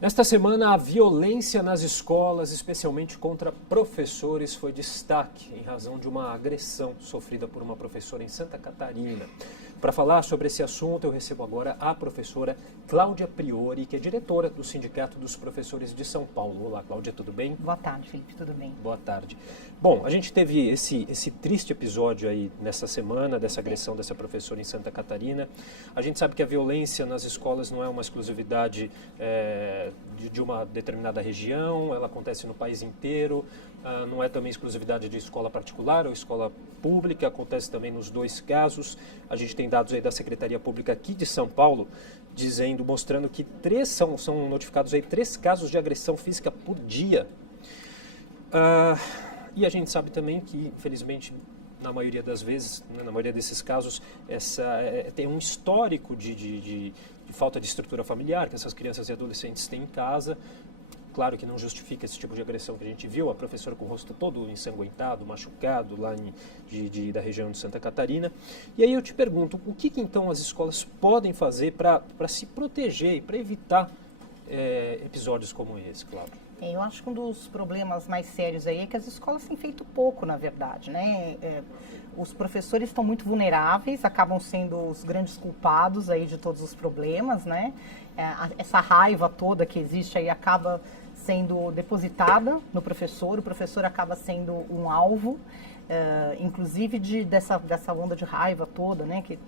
Nesta semana, a violência nas escolas, especialmente contra professores, foi destaque em razão de uma agressão sofrida por uma professora em Santa Catarina. Para falar sobre esse assunto, eu recebo agora a professora Cláudia Priori, que é diretora do Sindicato dos Professores de São Paulo. Olá, Cláudia, tudo bem? Boa tarde, Felipe, tudo bem? Boa tarde. Bom, a gente teve esse triste episódio aí nessa semana, dessa agressão dessa professora em Santa Catarina. A gente sabe que a violência nas escolas não é uma exclusividade de uma determinada região, ela acontece no país inteiro, não é também exclusividade de escola particular ou escola pública, acontece também nos dois casos. A gente tem dados aí da Secretaria Pública aqui de São Paulo, mostrando que são notificados aí 3 casos de agressão física por dia. E a gente sabe também que, infelizmente, na maioria das vezes, né, na maioria desses casos, tem um histórico de falta de estrutura familiar que essas crianças e adolescentes têm em casa. Claro que não justifica esse tipo de agressão que a gente viu, a professora com o rosto todo ensanguentado, machucado, lá da região de Santa Catarina. E aí eu te pergunto, o que então as escolas podem fazer para se proteger e para evitar episódios como esse, claro? Eu acho que um dos problemas mais sérios aí é que as escolas têm feito pouco, na verdade, né? Os professores estão muito vulneráveis, acabam sendo os grandes culpados aí de todos os problemas, né? Essa raiva toda que existe aí acaba sendo depositada no professor, o professor acaba sendo um alvo, inclusive dessa onda de raiva toda, né, que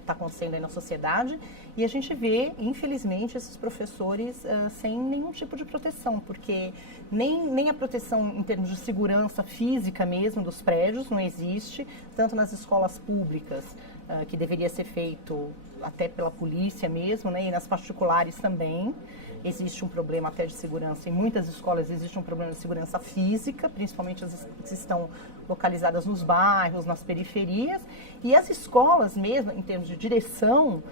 está acontecendo aí na sociedade, e a gente vê, infelizmente, esses professores sem nenhum tipo de proteção, porque nem a proteção em termos de segurança física mesmo dos prédios não existe, tanto nas escolas públicas, que deveria ser feito até pela polícia mesmo, né, e nas particulares também. Existe um problema até de segurança, em muitas escolas existe um problema de segurança física, principalmente as que estão localizadas nos bairros, nas periferias, e as escolas mesmo, em termos de direção,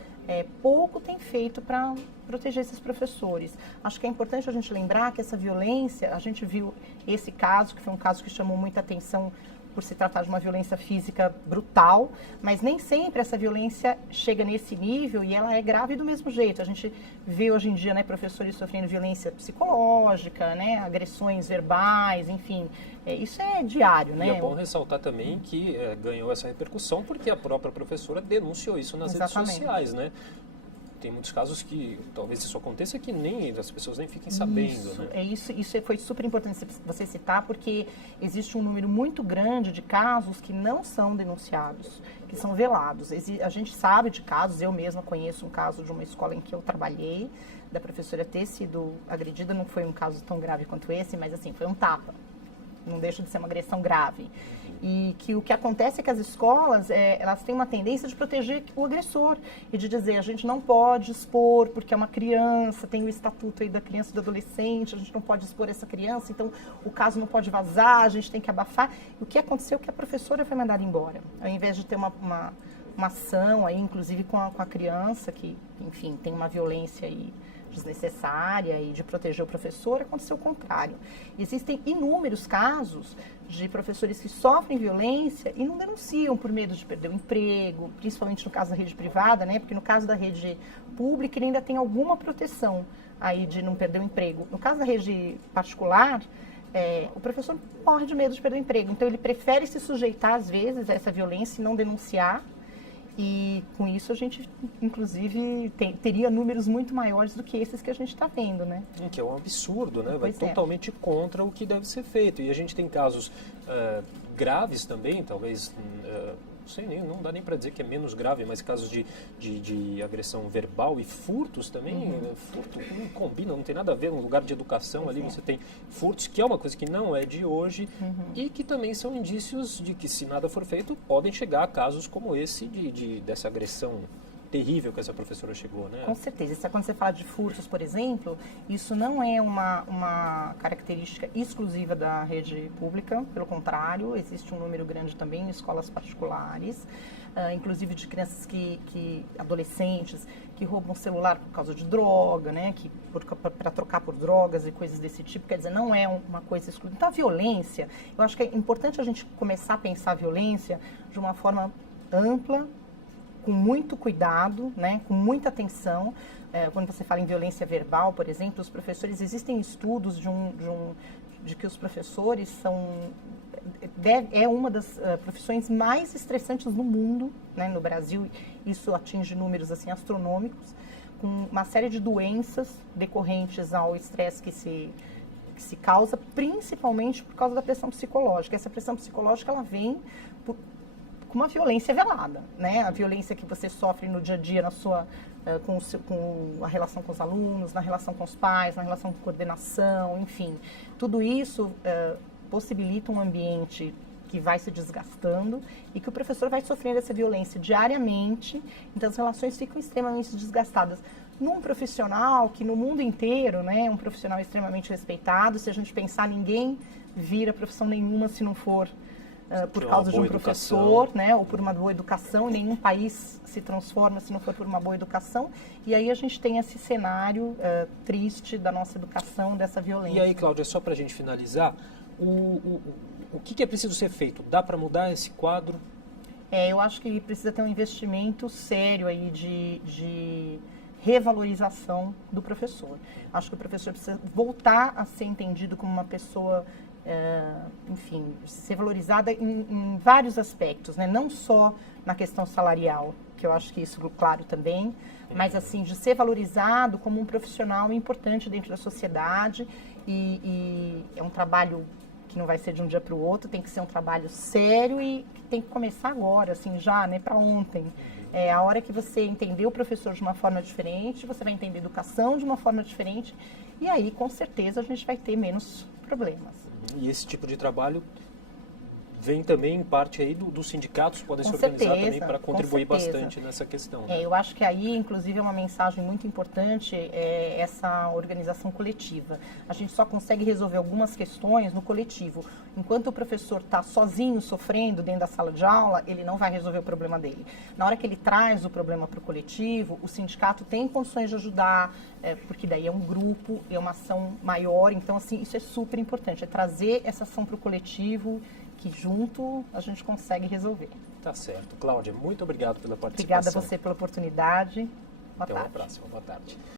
pouco tem feito para proteger esses professores. Acho que é importante a gente lembrar que essa violência, a gente viu esse caso, que foi um caso que chamou muita atenção por se tratar de uma violência física brutal, mas nem sempre essa violência chega nesse nível e ela é grave do mesmo jeito. A gente vê hoje em dia, né, professores sofrendo violência psicológica, né, agressões verbais, enfim, isso é diário, né? E é bom ressaltar também que ganhou essa repercussão porque a própria professora denunciou isso nas redes sociais, né? Tem muitos casos que talvez isso aconteça que nem as pessoas nem fiquem sabendo. Isso foi super importante você citar, porque existe um número muito grande de casos que não são denunciados, que são velados. A gente sabe de casos, eu mesma conheço um caso de uma escola em que eu trabalhei, da professora ter sido agredida, não foi um caso tão grave quanto esse, mas assim, foi um tapa. Não deixa de ser uma agressão grave. E que o que acontece é que as escolas, elas têm uma tendência de proteger o agressor e de dizer, a gente não pode expor porque é uma criança, tem o estatuto aí da criança e do adolescente, a gente não pode expor essa criança, então o caso não pode vazar, a gente tem que abafar. E o que aconteceu é que a professora foi mandada embora. Ao invés de ter uma ação aí, inclusive com a criança, que, enfim, tem uma violência aí desnecessária e de proteger o professor, aconteceu o contrário. Existem inúmeros casos de professores que sofrem violência e não denunciam por medo de perder o emprego, principalmente no caso da rede privada, né? Porque no caso da rede pública ele ainda tem alguma proteção aí de não perder o emprego. No caso da rede particular, o professor morre de medo de perder o emprego, então ele prefere se sujeitar às vezes a essa violência e não denunciar. E com isso a gente, inclusive, teria números muito maiores do que esses que a gente está vendo, né? Que é um absurdo, né? Vai totalmente contra o que deve ser feito. E a gente tem casos graves também, talvez, não sei, não dá nem para dizer que é menos grave, mas casos de agressão verbal e furtos também. Furto não combina, não tem nada a ver, um lugar de educação ali você tem furtos, que é uma coisa que não é de hoje e que também são indícios de que, se nada for feito, podem chegar a casos como esse dessa agressão terrível que essa professora chegou, né? Com certeza. Quando você fala de furtos, por exemplo, isso não é uma característica exclusiva da rede pública, pelo contrário, existe um número grande também em escolas particulares, inclusive de crianças adolescentes que roubam celular por causa de droga, né? Para trocar por drogas e coisas desse tipo, quer dizer, não é uma coisa exclusiva. Então a violência, eu acho que é importante a gente começar a pensar a violência de uma forma ampla, com muito cuidado, né, com muita atenção. Quando você fala em violência verbal, por exemplo, os professores, existem estudos de que os professores é uma das profissões mais estressantes do mundo, né, no Brasil. Isso atinge números assim astronômicos, com uma série de doenças decorrentes ao estresse que se causa, principalmente por causa da pressão psicológica. Essa pressão psicológica, ela vem com uma violência velada, né? A violência que você sofre no dia a dia, com a relação com os alunos, na relação com os pais, na relação com coordenação, enfim. Tudo isso possibilita um ambiente que vai se desgastando e que o professor vai sofrendo essa violência diariamente, então as relações ficam extremamente desgastadas. Num profissional que no mundo inteiro, né, um profissional extremamente respeitado, se a gente pensar, ninguém vira profissão nenhuma se não for por causa de um professor, né, ou por uma boa educação. Nenhum país se transforma se não for por uma boa educação. E aí a gente tem esse cenário triste da nossa educação, dessa violência. E aí, Cláudia, só para a gente finalizar, o que é preciso ser feito? Dá para mudar esse quadro? Eu acho que precisa ter um investimento sério aí de revalorização do professor. Acho que o professor precisa voltar a ser entendido como uma pessoa, enfim, ser valorizada em vários aspectos, né? Não só na questão salarial, que eu acho que isso, claro, também, mas assim, de ser valorizado como um profissional importante dentro da sociedade e é um trabalho que não vai ser de um dia para o outro, tem que ser um trabalho sério e que tem que começar agora, assim, já, né, para ontem. A hora que você entender o professor de uma forma diferente, você vai entender a educação de uma forma diferente, e aí, com certeza, a gente vai ter menos problemas. E esse tipo de trabalho vem também, em parte, aí dos sindicatos, podem Com se organizar certeza, também para contribuir com certeza. bastante nessa questão. Né? Eu acho que aí, inclusive, é uma mensagem muito importante, essa organização coletiva. A gente só consegue resolver algumas questões no coletivo. Enquanto o professor está sozinho, sofrendo dentro da sala de aula, ele não vai resolver o problema dele. Na hora que ele traz o problema para o coletivo, o sindicato tem condições de ajudar, porque daí é um grupo, é uma ação maior. Então, assim, isso é super importante, é trazer essa ação para o coletivo, que junto a gente consegue resolver. Tá certo. Cláudia, muito obrigado pela participação. Obrigada a você pela oportunidade. Boa Até tarde. uma próxima. Boa tarde.